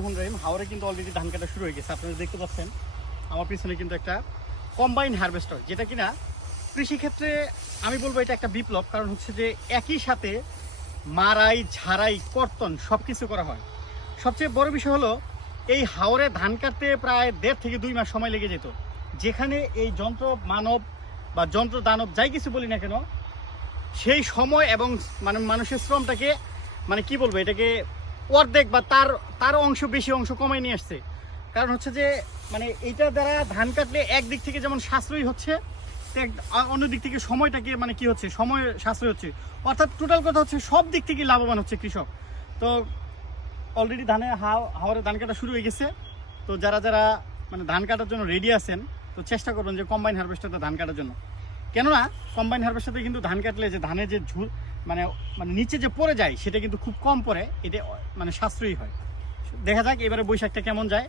রহমানির রহিম। হাওরে কিন্তু অলরেডি ধান কাটা শুরু হয়ে গেছে। আপনারা দেখতে পাচ্ছেন আমার পিছনে কিন্তু একটা কম্বাইন হারভেস্টার, যেটা কিনা কৃষিক্ষেত্রে আমি বলবো এটা একটা বিপ্লব। কারণ হচ্ছে যে একই সাথে মারাই, ঝাড়াই, কর্তন সব কিছু করা হয়। সবচেয়ে বড় বিষয় হলো এই হাওরে ধান কাটতে প্রায় 1.5 থেকে 2 মাস সময় লেগে যেত, যেখানে এই যন্ত্র মানব বা যন্ত্র দানব যাই কিছু বলি না কেন, সেই সময় এবং মানে মানুষের শ্রমটাকে মানে কি বলবো, এটাকে অর্ধেক বা তার অংশ বেশি অংশ কমাই নিয়ে আসছে। কারণ হচ্ছে যে মানে এইটা দ্বারা ধান কাটলে একদিক থেকে যেমন সাশ্রয়ী হচ্ছে, অন্য দিক থেকে সময়টাকে মানে কি হচ্ছে, সময় সাশ্রয় হচ্ছে। অর্থাৎ টোটাল কথা হচ্ছে সব দিক থেকে লাভবান হচ্ছে কৃষক। তো অলরেডি হাওরে ধান কাটা শুরু হয়ে গেছে। তো যারা যারা মানে ধান কাটার জন্য রেডি আছেন, তো চেষ্টা করবেন যে কম্বাইন হারভেস্টারটা ধান কাটার জন্য। কেননা কম্বাইন হারভেস্টারে কিন্তু ধান কাটলে যে ধানের যে মানে মানে নিচে যে পড়ে যায় সেটা কিন্তু খুব কম পড়ে, এটা মানে সাশ্রয়ী হয়। দেখা যাক এবারে বৈশাখটা কেমন যায়।